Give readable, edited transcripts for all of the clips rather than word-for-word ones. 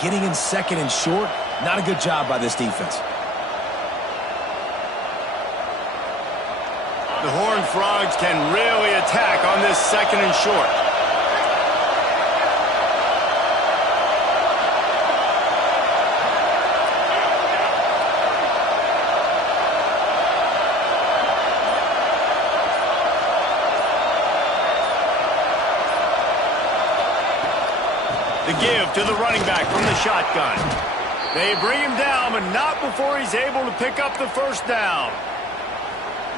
getting in second and short, not a good job by this defense. The Horned Frogs can really attack on this second and short. The give to the running back from the shotgun. They bring him down, but not before he's able to pick up the first down.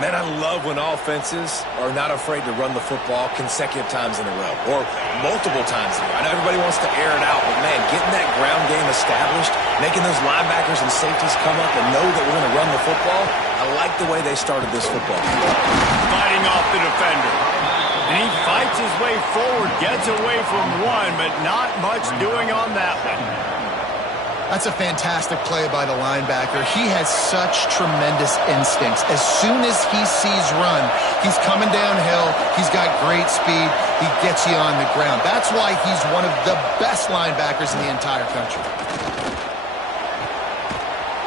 Man, I love when offenses are not afraid to run the football consecutive times in a row or multiple times in a row. I know everybody wants to air it out, but, man, getting that ground game established, making those linebackers and safeties come up and know that we're going to run the football, I like the way they started this football. Fighting off the defender. And he fights his way forward, gets away from one, but not much doing on that one. That's a fantastic play by the linebacker. He has such tremendous instincts. As soon as he sees run, he's coming downhill. He's got great speed. He gets you on the ground. That's why he's one of the best linebackers in the entire country.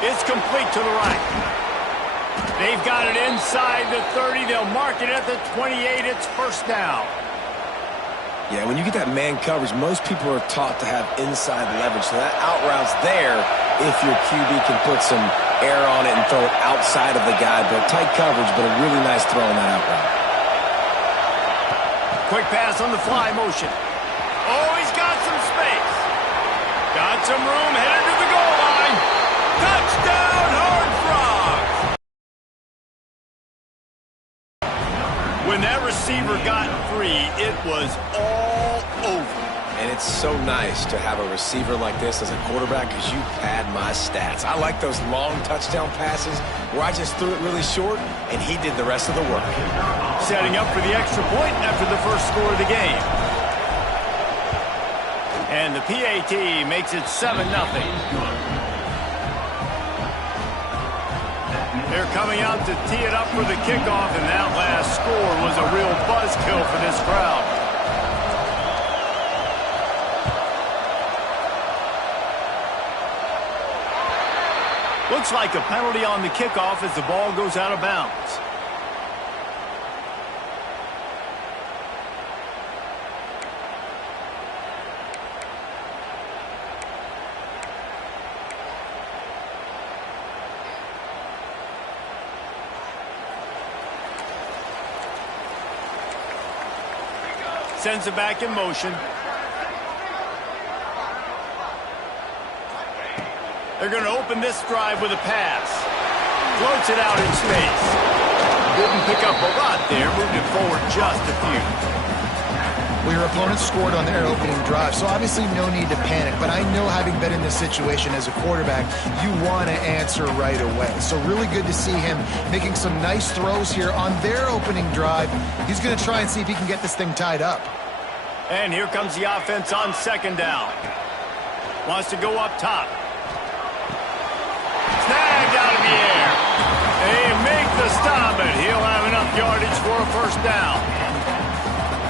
It's complete to the right. They've got it inside the 30. They'll mark it at the 28. It's first down. Yeah, when you get that man coverage, most people are taught to have inside leverage. So that out route's there if your QB can put some air on it and throw it outside of the guy. But tight coverage, but a really nice throw on that out route. Quick pass on the fly motion. Oh, he's got some space. Got some room, headed to the goal line. Touchdown, Horned Frogs! When that receiver got free, it was all over. And it's so nice to have a receiver like this as a quarterback because you pad my stats. I like those long touchdown passes where I just threw it really short and he did the rest of the work. Setting up for the extra point after the first score of the game. And the PAT makes it 7-0. They're coming out to tee it up for the kickoff, and that last score was a real buzzkill for this crowd. Looks like a penalty on the kickoff as the ball goes out of bounds. Sends it back in motion. They're going to open this drive with a pass. Floats it out in space. Didn't pick up a lot there, moved it forward just a few. Well, your opponent scored on their opening drive, so obviously no need to panic. But I know, having been in this situation as a quarterback, you want to answer right away. So really good to see him making some nice throws here on their opening drive. He's going to try and see if he can get this thing tied up. And here comes the offense on second down. Wants to go up top. Snagged out in the air. They make the stop, and he'll have enough yardage for a first down.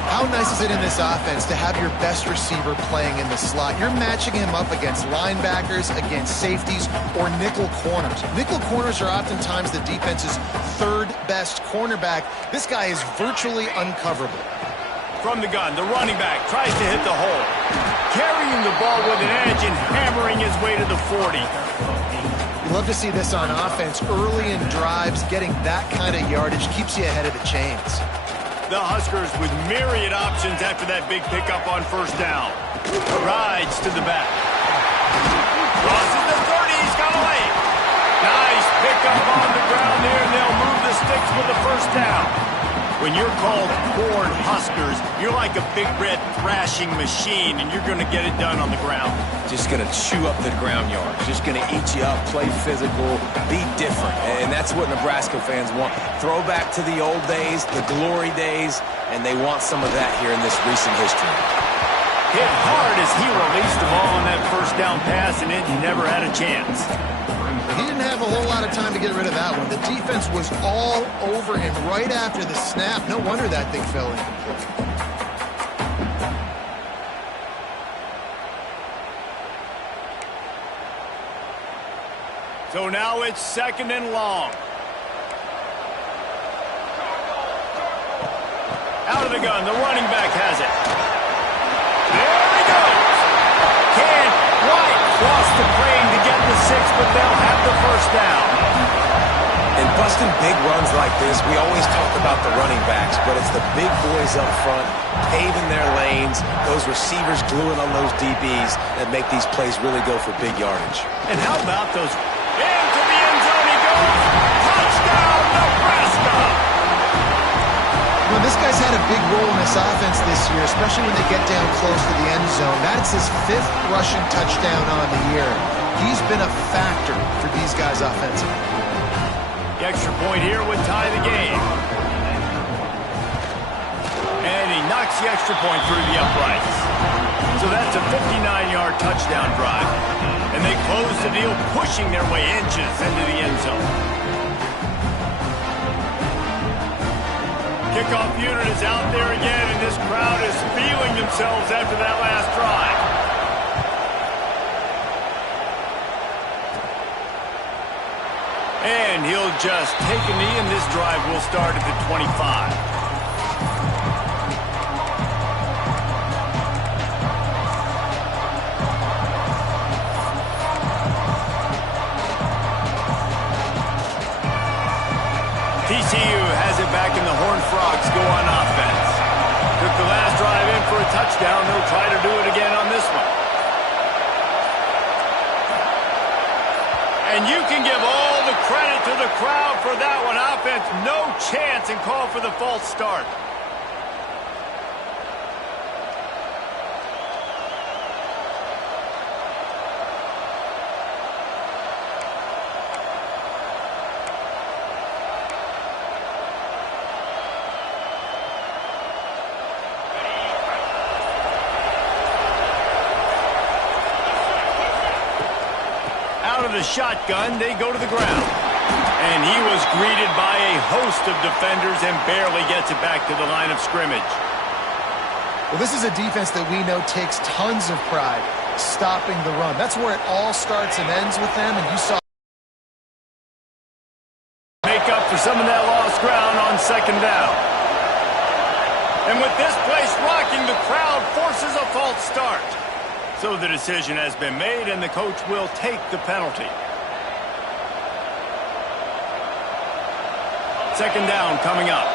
How nice is it in this offense to have your best receiver playing in the slot? You're matching him up against linebackers, against safeties, or nickel corners. Nickel corners are oftentimes the defense's third best cornerback. This guy is virtually uncoverable. From the gun, the running back tries to hit the hole. Carrying the ball with an edge and hammering his way to the 40. You love to see this on offense. Early in drives, getting that kind of yardage keeps you ahead of the chains. The Huskers with myriad options after that big pickup on first down. Rides to the back. Crosses the 30, he's got a lane. Nice pickup on the ground there, and they'll move the sticks for the first down. When you're called Horned Huskers, you're like a big red thrashing machine, and you're going to get it done on the ground. Just going to chew up the ground yards. Just going to eat you up, play physical, be different. And that's what Nebraska fans want. Throwback to the old days, the glory days, and they want some of that here in this recent history. Hit hard as he released the ball on that first down pass, and it never had a chance. He didn't have a whole lot of time to get rid of that one. The defense was all over him right after the snap. No wonder that thing fell incomplete. So now it's 2nd and long. Out of the gun, the running back has it. There he goes. Can't quite cross the plane to get the 6, but they'll have the first down. And busting big runs like this, we always talk about the running backs, but it's the big boys up front, paving their lanes, those receivers gluing on those DBs that make these plays really go for big yardage. And how about those? Into the end zone he goes. Touchdown, Nebraska! Well, this guy's had a big role in this offense this year, especially when they get down close to the end zone. That's his 5th rushing touchdown on the year. He's been a factor for these guys offensively. The extra point here would tie the game. And he knocks the extra point through the uprights. So that's a 59-yard touchdown drive. And they close the deal, pushing their way inches into the end zone. Kickoff unit is out there again, and this crowd is feeling themselves after that last drive. And he'll just take a knee, and this drive will start at the 25. TCU has it back, and the Horned Frogs go on offense. Took the last drive in for a touchdown. They'll try to do it again on this one. And you can give all the credit to the crowd for that one. Offense, no chance, and call for the false start. Out of the shotgun, they go to the ground. And he was greeted by a host of defenders and barely gets it back to the line of scrimmage. Well, this is a defense that we know takes tons of pride stopping the run. That's where it all starts and ends with them, and you saw make up for some of that lost ground on 2nd down. And with this place rocking, the crowd forces a false start. So the decision has been made, and the coach will take the penalty. 2nd down coming up.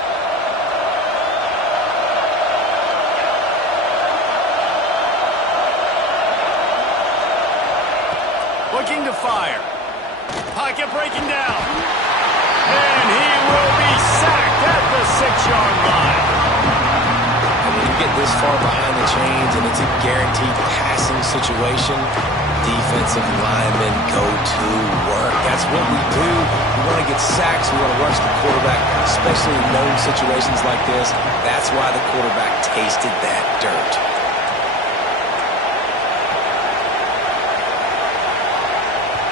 Looking to fire. Pocket breaking down. And he will be sacked at the 6-yard line. When you get this far behind the chains and it's a guaranteed passing situation, defensive linemen go to work. That's what we do. We want to get sacks. We want to rush the quarterback, especially in known situations like this. That's why the quarterback tasted that dirt.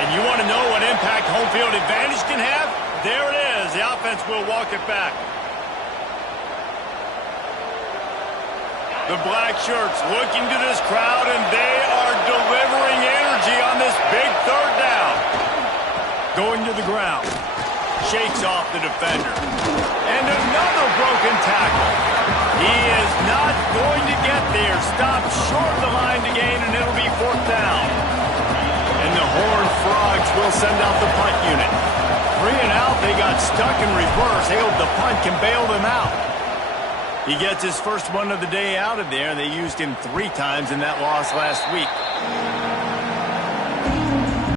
And you want to know what impact home field advantage can have? There it is. The offense will walk it back. The black shirts looking to this crowd, and they are delivering energy on this big 3rd down. Going to the ground. Shakes off the defender. And another broken tackle. He is not going to get there. Stopped short of the line to gain, and it'll be 4th down. And the Horned Frogs will send out the punt unit. 3 and out, they got stuck in reverse. They hope the punt can bail them out. He gets his first one of the day out of there. They used him 3 times in that loss last week.